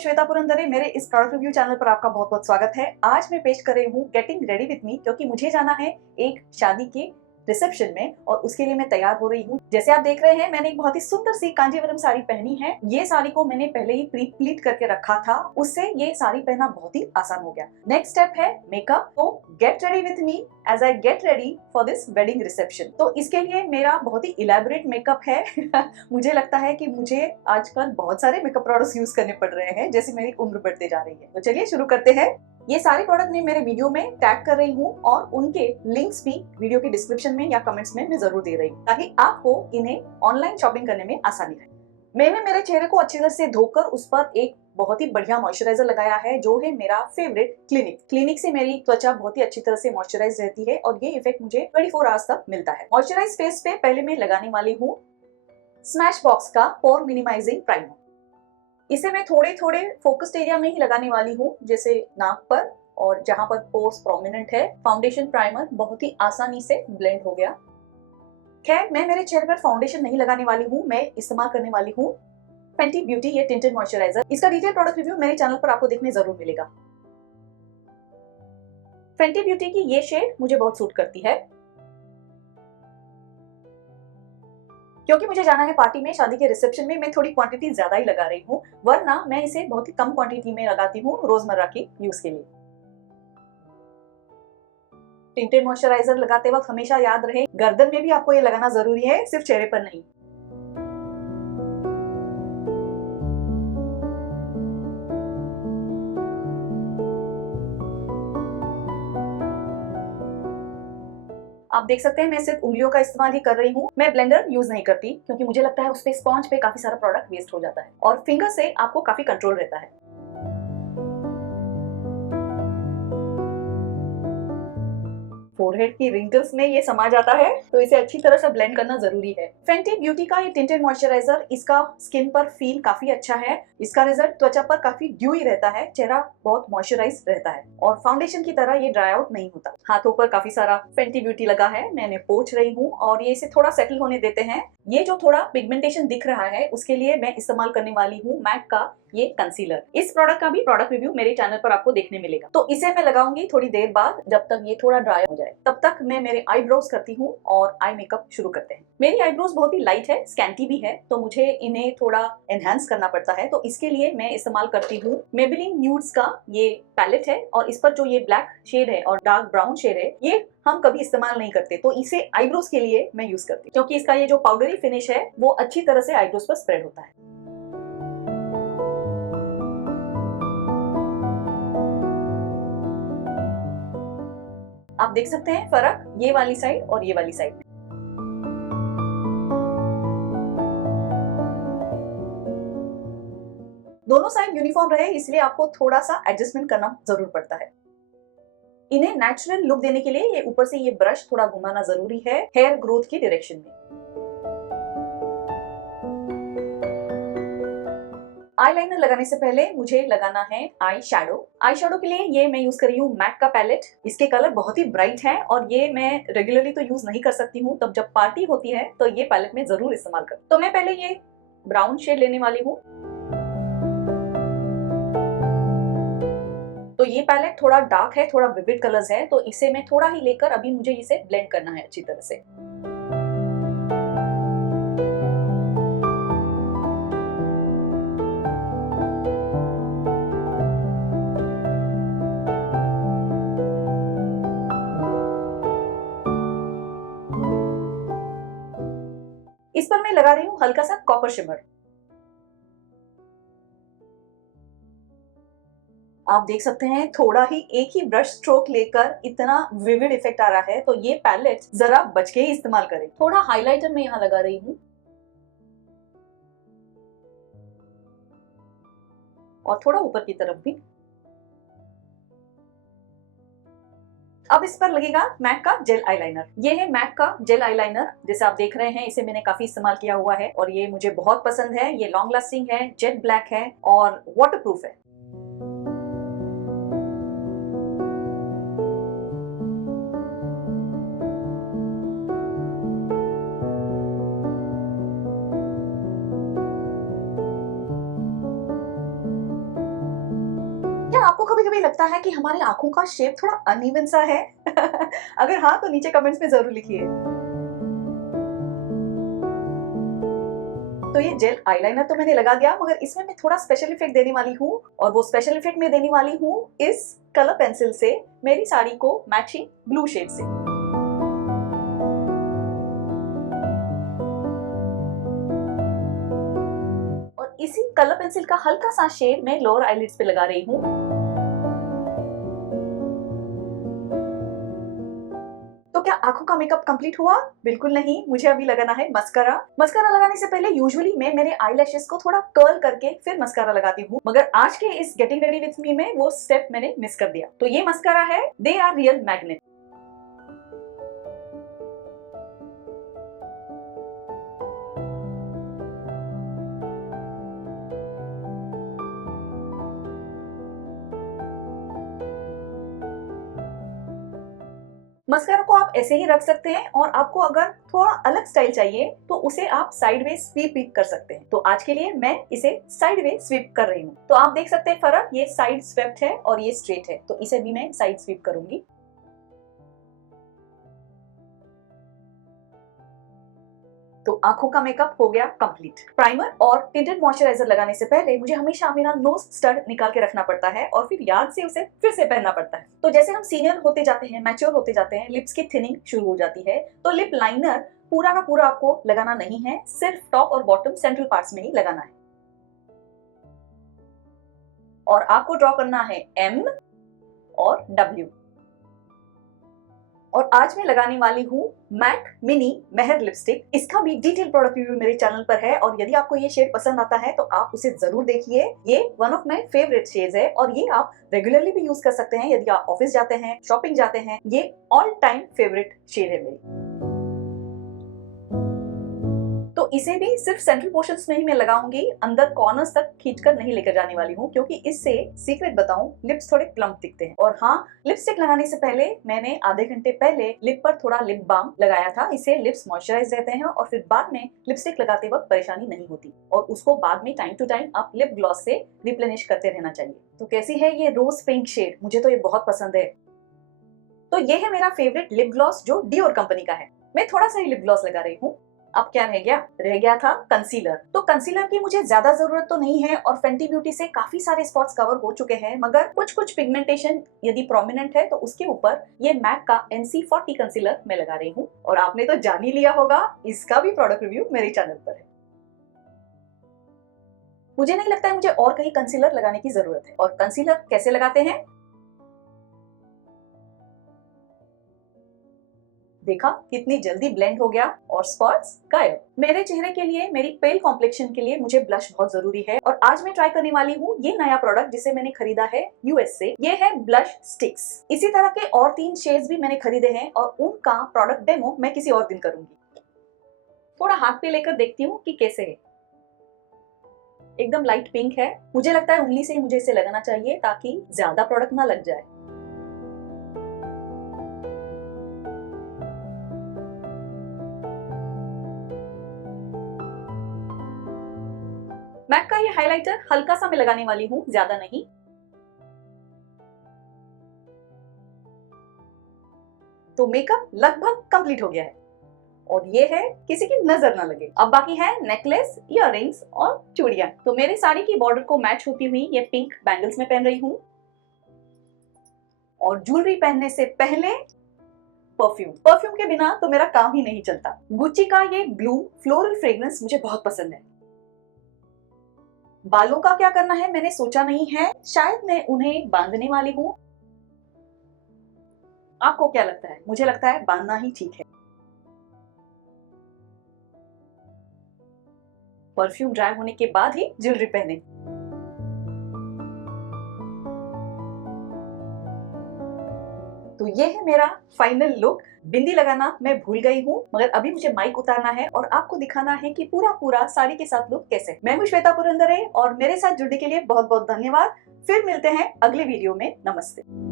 श्वेता पुरंदरे, मेरे इस product review channel पर आपका बहुत-बहुत स्वागत है। आज मैं पेश कर रही हूँ गेटिंग रेडी विद मी, क्योंकि मुझे जाना है एक शादी के रिसेप्शन में और उसके लिए मैं तैयार हो रही हूँ। जैसे आप देख रहे हैं, मैंने एक बहुत ही सुंदर सी कांजीवरम साड़ी पहनी है। ये साड़ी को मैंने पहले ही प्री प्लीट करके रखा था, उससे ये साड़ी पहनना बहुत ही आसान हो गया। नेक्स्ट स्टेप है मेकअप। तो get ready with me as I get ready for this wedding reception. तो इसके लिए मेरा बहुत ही इलेबोरेट मेकअप है। मुझे लगता है कि मुझे आजकल बहुत सारे मेकअप प्रोडक्ट्स यूज करने पड़ रहे हैं, जैसे मेरी उम्र बढ़ते जा रही है। तो चलिए शुरू करते हैं। ये सारे प्रोडक्ट मैं मेरे वीडियो में टैग कर रही हूँ और उनके लिंक्स भी वीडियो के डिस्क्रिप्शन में या कमेंट्स में मैं जरूर दे रही हूँ, ताकि आपको इन्हें ऑनलाइन शॉपिंग करने में आसानी रहे। मैंने मेरे चेहरे को अच्छी तरह से धोकर उस पर एक बहुत ही बढ़िया मॉइस्चराइजर लगाया है, जो है मेरा फेवरेट क्लिनिक से मेरी त्वचा बहुत ही अच्छी तरह से मॉइस्चराइज रहती है और ये इफेक्ट मुझे 24 आवर्स तक मिलता है। मॉइस्चराइज फेस पे पहले मैं लगाने वाली हूँ स्मैश बॉक्स का पोर मिनिमाइजिंग प्राइमर। इसे मैं थोड़े थोड़े फोकस्ड एरिया में ही लगाने वाली हूँ, जैसे नाक पर और जहां पर पोर्स प्रोमिनेंट है। फाउंडेशन प्राइमर बहुत ही आसानी से ब्लेंड हो गया। खैर, मैं मेरे चेहरे पर फाउंडेशन नहीं लगाने वाली हूँ, मैं इस्तेमाल करने वाली हूँ फेंटी ब्यूटी ये टिंटेड मॉइस्चराइजर। इसका डिटेल प्रोडक्ट रिव्यू मेरे चैनल पर आपको देखने जरूर मिलेगा। फेंटी ब्यूटी की ये शेड मुझे बहुत सूट करती है, क्योंकि मुझे जाना है पार्टी में, शादी के रिसेप्शन में। मैं थोड़ी क्वांटिटी ज्यादा ही लगा रही हूँ, वरना मैं इसे बहुत ही कम क्वांटिटी में लगाती हूँ रोजमर्रा की यूज के लिए। टिंटेड मॉइस्चराइजर लगाते वक्त हमेशा याद रहे, गर्दन में भी आपको ये लगाना जरूरी है, सिर्फ चेहरे पर नहीं। आप देख सकते हैं मैं सिर्फ उंगलियों का इस्तेमाल ही कर रही हूँ। मैं ब्लेंडर यूज नहीं करती, क्योंकि मुझे लगता है उस पे स्पॉन्ज पे काफी सारा प्रोडक्ट वेस्ट हो जाता है और फिंगर से आपको काफी कंट्रोल रहता है। फोरहेड की रिंकल्स में ये समा जाता है, तो इसे अच्छी तरह से ब्लेंड करना जरूरी है। फेंटी ब्यूटी का ये टिंटेड मॉइस्चराइजर, इसका स्किन पर फील काफी अच्छा है। इसका रिजल्ट त्वचा पर काफी ड्यूई रहता है, चेहरा बहुत मॉइस्चराइज रहता है और फाउंडेशन की तरह ये ड्राई आउट नहीं होता। हाथों पर काफी सारा फेंटी ब्यूटी लगा है, मैंने पोंछ रही हूँ और ये इसे थोड़ा सेटल होने देते हैं। ये जो थोड़ा पिगमेंटेशन दिख रहा है, उसके लिए मैं इस्तेमाल करने वाली हूँ मैक का ये कंसीलर। इस प्रोडक्ट का भी प्रोडक्ट रिव्यू मेरे चैनल पर आपको देखने मिलेगा। तो इसे मैं लगाऊंगी थोड़ी देर बाद, जब तक ये थोड़ा ड्राई हो जाए। तब तक मैं मेरे आईब्रोज करती हूँ और आई मेकअप शुरू करते हैं। मेरी आईब्रोज बहुत ही लाइट है, स्कैंटी भी है, तो मुझे इन्हें थोड़ा एनहांस करना पड़ता है। तो इसके लिए मैं इस्तेमाल करती हूँ मेबेलिन न्यूड्स का ये पैलेट है, और इस पर जो ये ब्लैक शेड है और डार्क ब्राउन शेड है, ये हम कभी इस्तेमाल नहीं करते, तो इसे आईब्रोज के लिए मैं यूज करती हूँ, क्योंकि इसका ये जो पाउडरी फिनिश है वो अच्छी तरह से आईब्रोज पर स्प्रेड होता है। आप देख सकते हैं फर्क ये वाली साइड और ये वाली साइड में। दोनों साइड यूनिफॉर्म रहे, इसलिए आपको थोड़ा सा एडजस्टमेंट करना जरूर पड़ता है। इन्हें नेचुरल लुक देने के लिए ये ऊपर से ये ब्रश थोड़ा घुमाना जरूरी है हेयर ग्रोथ की डायरेक्शन में। आईलाइनर लगाने से पहले मुझे लगाना है आई शैडो। आई शैडो के लिए ये मैं यूज कर रही हूँ मैक का पैलेट। इसके कलर बहुत ही ब्राइट है और ये मैं रेगुलरली तो यूज नहीं कर सकती हूँ, तब जब पार्टी होती है तो ये पैलेट में जरूर इस्तेमाल करूँ। तो मैं पहले ये ब्राउन शेड लेने वाली हूँ। तो ये पैलेट थोड़ा डार्क है, थोड़ा विविड कलर्स है, तो इसे मैं थोड़ा ही लेकर अभी मुझे इसे ब्लेंड करना है अच्छी तरह से। इस पर मैं लगा रही हूँ हल्का सा कॉपर शिमर। आप देख सकते हैं थोड़ा ही एक ही ब्रश स्ट्रोक लेकर इतना विविड इफेक्ट आ रहा है, तो ये पैलेट जरा बच के ही इस्तेमाल करें। थोड़ा हाइलाइटर मैं यहाँ लगा रही हूँ और थोड़ा ऊपर की तरफ भी। अब इस पर लगेगा मैक का जेल आईलाइनर। ये है मैक का जेल आईलाइनर, जैसे आप देख रहे हैं इसे मैंने काफी इस्तेमाल किया हुआ है और ये मुझे बहुत पसंद है। ये लॉन्ग लास्टिंग है, जेट ब्लैक है और वाटरप्रूफ है। कभी कभी लगता है कि हमारी आंखों का शेप थोड़ा अनइवन सा है? अगर हाँ तो नीचे कमेंट्स में जरूर लिखिए। तो ये जेल आईलाइनर तो मैंने लगा दिया, मगर इसमें मैं थोड़ा स्पेशल इफेक्ट देने वाली हूँ, और वो स्पेशल इफेक्ट मैं देने वाली हूँ इस कलर पेंसिल से, मेरी साड़ी को मैचिंग ब्लू शेड से। और इसी कलर पेंसिल का हल्का सा शेड मैं लोअर आईलिड्स पे लगा रही हूँ। तो क्या आंखों का मेकअप कंप्लीट हुआ? बिल्कुल नहीं, मुझे अभी लगाना है मस्कारा। मस्कारा लगाने से पहले यूजुअली मैं मेरे आईलैशेस को थोड़ा कर्ल करके फिर मस्कारा लगाती हूँ, मगर आज के इस गेटिंग रेडी विथ मी में वो स्टेप मैंने मिस कर दिया। तो ये मस्कारा है they are real magnet. Mascara को आप ऐसे ही रख सकते हैं, और आपको अगर थोड़ा अलग स्टाइल चाहिए तो उसे आप साइड वे स्वीप भी कर सकते हैं। तो आज के लिए मैं इसे साइड वे स्वीप कर रही हूँ। तो आप देख सकते हैं फर्क, ये साइड स्वेप्ट है और ये स्ट्रेट है, तो इसे भी मैं साइड स्वीप करूंगी। तो आंखों का मेकअप हो गया कंप्लीट। प्राइमर और टिंटेड मॉइस्चराइजर लगाने से पहले मुझे हमेशा मेरा नोज स्टड निकाल के रखना पड़ता है, और फिर याद से उसे फिर से पहनना पड़ता है। तो जैसे हम सीनियर होते जाते हैं, मैच्योर होते जाते हैं, लिप्स की थिनिंग शुरू हो जाती है। तो लिप लाइनर पूरा का पूरा आपको लगाना नहीं है, सिर्फ टॉप और बॉटम सेंट्रल पार्ट्स में ही लगाना है। और आपको ड्रॉ करना है M और W। और आज मैं लगाने वाली हूँ मैक मिनी मेहर लिपस्टिक। इसका भी डिटेल प्रोडक्ट रिव्यू मेरे चैनल पर है, और यदि आपको ये शेड पसंद आता है तो आप उसे जरूर देखिए। ये one of my favourite shades है, और ये आप रेगुलरली भी यूज कर सकते हैं यदि आप ऑफिस जाते हैं, शॉपिंग जाते हैं। ये ऑल टाइम फेवरेट शेड है मेरी। तो इसे भी सिर्फ सेंट्रल पोर्शंस में ही मैं लगाऊंगी, अंदर कॉर्नर्स तक खींचकर नहीं लेकर जाने वाली हूँ, क्योंकि इससे सीक्रेट बताऊं, लिप्स थोड़े प्लम्प दिखते हैं। और हाँ, लिपस्टिक लगाने से पहले मैंने आधे घंटे पहले लिप पर थोड़ा लिप बाम लगाया था। इससे लिप्स मॉइस्चराइज रहते हैं, और फिर बाद में लिपस्टिक लगाते वक्त परेशानी नहीं होती। और उसको बाद में टाइम टू टाइम आप लिप ग्लॉस से रिप्लेनिश करते रहना चाहिए। तो कैसी है ये रोज पिंक शेड? मुझे तो ये बहुत पसंद है। तो ये है मेरा फेवरेट लिप ग्लॉस जो डियोर कंपनी का है। मैं थोड़ा सा ही लिप ग्लॉस लगा रही हूँ। अब क्या रह गया था कंसीलर। तो कंसीलर की मुझे ज्यादा जरूरत तो नहीं है, और फेंटी ब्यूटी से काफी सारे स्पॉट्स कवर हो चुके हैं, मगर कुछ पिगमेंटेशन यदि प्रोमिनेंट है तो उसके ऊपर ये मैक का NC40 कंसीलर मैं लगा रही हूँ। और आपने तो जान ही लिया होगा, इसका भी प्रोडक्ट रिव्यू मेरे चैनल पर है। मुझे नहीं लगता है मुझे और कहीं कंसीलर लगाने की जरूरत है। और कंसीलर कैसे लगाते हैं? देखा कितनी जल्दी ब्लेंड हो गया, और स्पॉट्स गायब। मेरे चेहरे के लिए, मेरी पेल कॉम्प्लेक्शन के लिए मुझे ब्लश बहुत जरूरी है, और आज मैं ट्राई करने वाली हूँ ये नया प्रोडक्ट जिसे मैंने खरीदा है US से। ये है ब्लश स्टिक्स। इसी तरह के और 3 शेड्स भी मैंने खरीदे हैं, और उनका प्रोडक्ट डेमो मैं किसी और दिन करूंगी। थोड़ा हाथ पे लेकर देखती हूँ कि कैसे है। एकदम लाइट पिंक है। मुझे लगता है उंगली से ही मुझे इसे लगाना चाहिए, ताकि ज्यादा प्रोडक्ट ना लग जाए। मैक का ये हाइलाइटर हल्का सा मैं लगाने वाली हूँ, ज्यादा नहीं। तो मेकअप लगभग कंप्लीट हो गया है, और ये है किसी की नजर ना लगे। अब बाकी है नेकलेस, इयररिंग्स और चूड़ियां। तो मेरी साड़ी की बॉर्डर को मैच होती हुई ये पिंक बैंगल्स में पहन रही हूँ। और ज्वेलरी पहनने से पहले परफ्यूम के बिना तो मेरा काम ही नहीं चलता। गुच्ची का ये ब्लूम फ्लोरल फ्रेग्रेंस मुझे बहुत पसंद है। बालों का क्या करना है मैंने सोचा नहीं है, शायद मैं उन्हें बांधने वाली हूँ। आपको क्या लगता है? मुझे लगता है बांधना ही ठीक है। परफ्यूम ड्राई होने के बाद ही ज्वेलरी पहने। तो ये है मेरा फाइनल लुक। बिंदी लगाना मैं भूल गई हूँ, मगर अभी मुझे माइक उतारना है और आपको दिखाना है कि पूरा साड़ी के साथ लुक कैसे। मैं हूँ श्वेता पुरंदरे, और मेरे साथ जुड़ने के लिए बहुत बहुत धन्यवाद। फिर मिलते हैं अगले वीडियो में। नमस्ते।